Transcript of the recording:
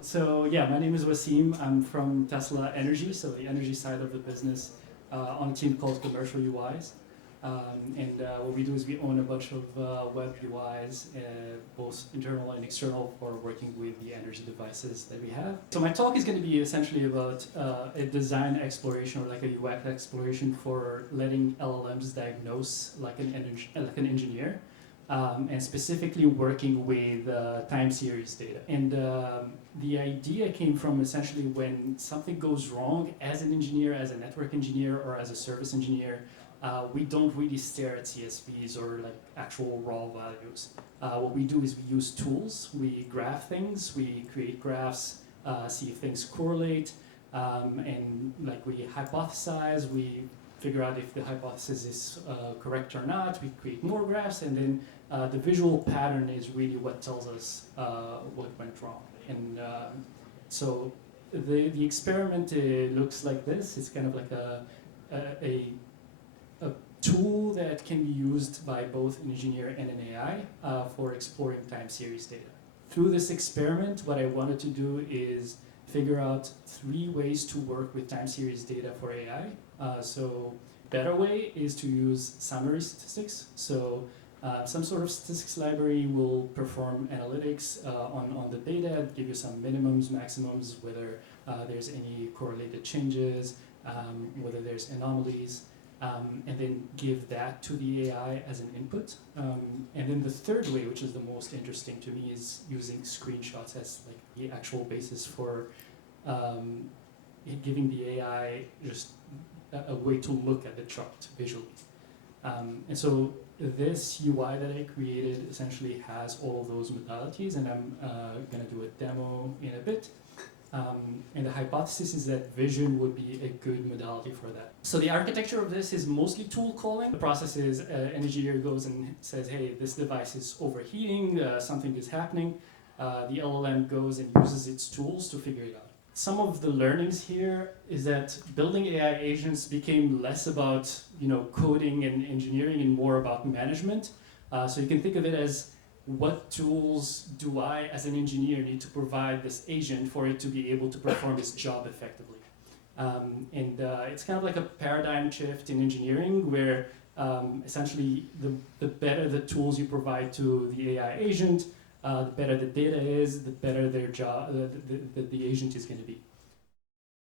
So yeah, my name is Wassim. I'm from Tesla Energy, so the energy side of the business, on a team called Commercial UIs. What we do is we own a bunch of web UIs, both internal and external, for working with the energy devices that we have. So my talk is going to be essentially about a design exploration, or like a UX exploration, for letting LLMs diagnose like an engineer. And specifically working with time series data. And the idea came from essentially when something goes wrong as an engineer, as a network engineer, or as a service engineer, we don't really stare at CSVs or like actual raw values. What we do is we use tools, we graph things, we create graphs, see if things correlate, and like we hypothesize, we figure out if the hypothesis is correct or not, we create more graphs, and then the visual pattern is really what tells us what went wrong. And so the experiment looks like this. It's kind of like a tool that can be used by both an engineer and an AI for exploring time series data. Through this experiment, what I wanted to do is figure out 3 ways to work with time series data for AI. So better way is to use summary statistics. So some sort of statistics library will perform analytics on the data, give you some minimums, maximums, whether there's any correlated changes, whether there's anomalies, and then give that to the AI as an input. And then the third way, which is the most interesting to me, is using screenshots as like the actual basis for giving the AI just a way to look at the chart visually. And so this UI that I created essentially has all of those modalities, and I'm going to do a demo in a bit. And the hypothesis is that vision would be a good modality for that. So the architecture of this is mostly tool calling. The process is an engineer goes and says, hey, this device is overheating, something is happening. The LLM goes and uses its tools to figure it out. Some of the learnings here is that building AI agents became less about coding and engineering and more about management. So you can think of it as, what tools do I, as an engineer, need to provide this agent for it to be able to perform its job effectively? It's kind of like a paradigm shift in engineering where essentially the better the tools you provide to the AI agent, the better the data is, the better their job, the agent is going to be.